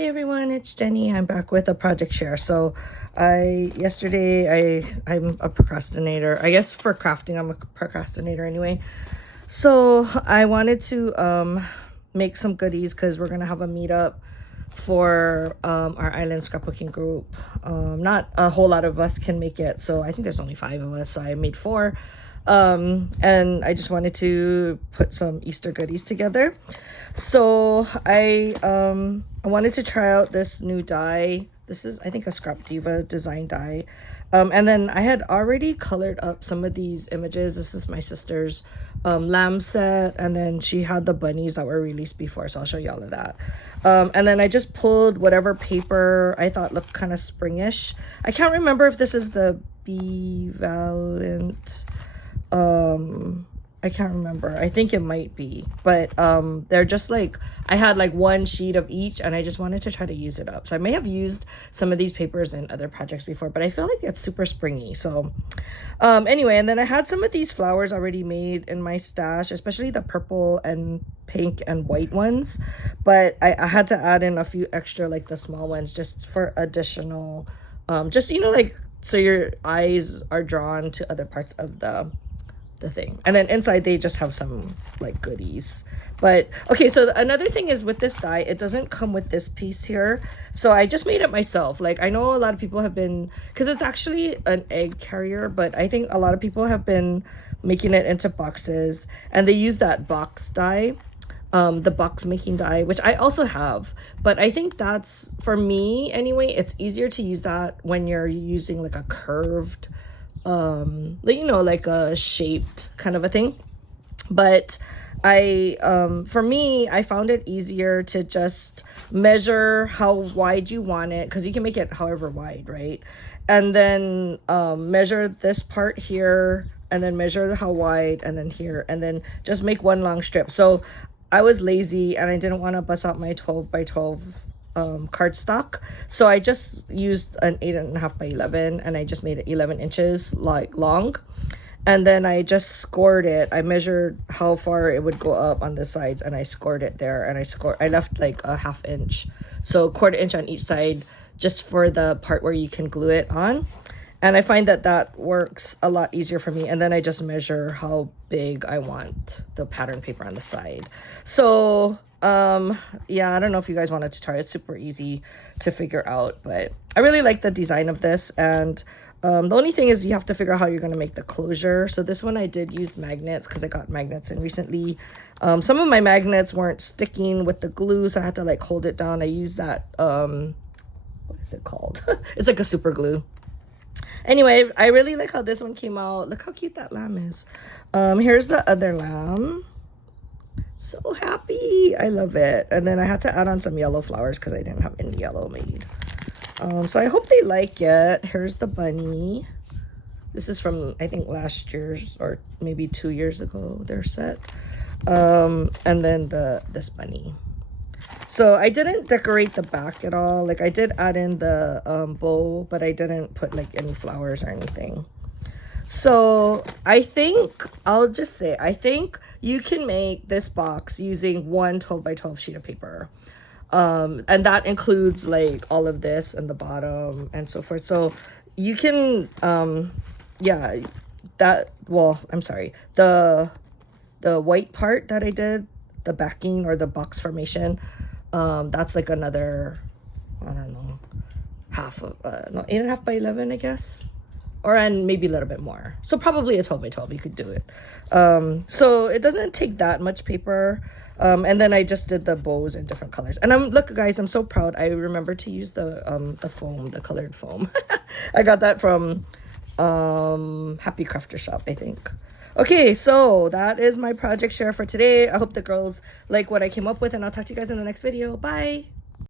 Hey everyone, it's Jenny. I'm back with a project share. So I'm a procrastinator. I guess for crafting I'm a procrastinator anyway. So I wanted to make some goodies because we're gonna have a meetup for our island scrapbooking group. Not a whole lot of us can make it, so I think there's only 5 of us, so I made 4. And I just wanted to put some Easter goodies together. So I wanted to try out this new die. This is, I think, a Scrap Diva design die. And then I had already colored up some of these images. This is my sister's lamb set, and then she had the bunnies that were released before, so I'll show you all of that. And then I just pulled whatever paper I thought looked kind of springish. I can't remember if this is the Bivalent. I can't remember. I think it might be, but they're just like, I had like one sheet of each and I just wanted to try to use it up. So I may have used some of these papers in other projects before, but I feel like it's super springy. So anyway, and then I had some of these flowers already made in my stash, especially the purple and pink and white ones, but I had to add in a few extra, like the small ones, just for additional just, you know, like, so your eyes are drawn to other parts of the thing. And then inside they just have some like goodies. But okay, so another thing is with this die, it doesn't come with this piece here, so I just made it myself. Like, I know a lot of people have been, because it's actually an egg carrier, but I think a lot of people have been making it into boxes, and they use that box die, the box making die, which I also have, but I think that's, for me anyway, it's easier to use that when you're using like a curved you know, like a shaped kind of a thing. But I for me, I found it easier to just measure how wide you want it, because you can make it however wide, right? And then measure this part here, and then measure how wide, and then here, and then just make one long strip. So I was lazy and I didn't want to bust out my 12 by 12 cardstock, so I just used an 8.5 by 11, and I just made it 11 inches like long, and then I just scored it. I measured how far it would go up on the sides, and I scored it there, and I left like a 1/2 inch, so 1/4 inch on each side, just for the part where you can glue it on. And I find that that works a lot easier for me. And then I just measure how big I want the pattern paper on the side. So yeah, I don't know if you guys wanted to try. It's super easy to figure out, but I really like the design of this. And the only thing is you have to figure out how you're going to make the closure. So this one I did use magnets, because I got magnets in recently. Some of my magnets weren't sticking with the glue, so I had to like hold it down. I used that what is it called? It's like a super glue. Anyway, I really like how this one came out. Look how cute that lamb is. Here's the other lamb. So happy. I love it. And then I had to add on some yellow flowers because I didn't have any yellow made. So I hope they like it. Here's the bunny. This is from, I think, last year's, or maybe 2 years ago, their set. And then this bunny. So I didn't decorate the back at all. Like, I did add in the bow, but I didn't put like any flowers or anything. So I think, I'll just say, I think you can make this box using one 12 by 12 sheet of paper. And that includes like all of this and the bottom and so forth. So you can, yeah, that, well, I'm sorry, the white part that I did, the backing or the box formation, that's like another, I don't know, half of, no, 8.5 by 11, I guess. And maybe a little bit more. So probably a 12 by 12, you could do it. So it doesn't take that much paper. And then I just did the bows in different colors. And look guys, I'm so proud. I remember to use the foam, the colored foam. I got that from Happy Crafter Shop, I think. Okay, so that is my project share for today. I hope the girls like what I came up with, and I'll talk to you guys in the next video. Bye.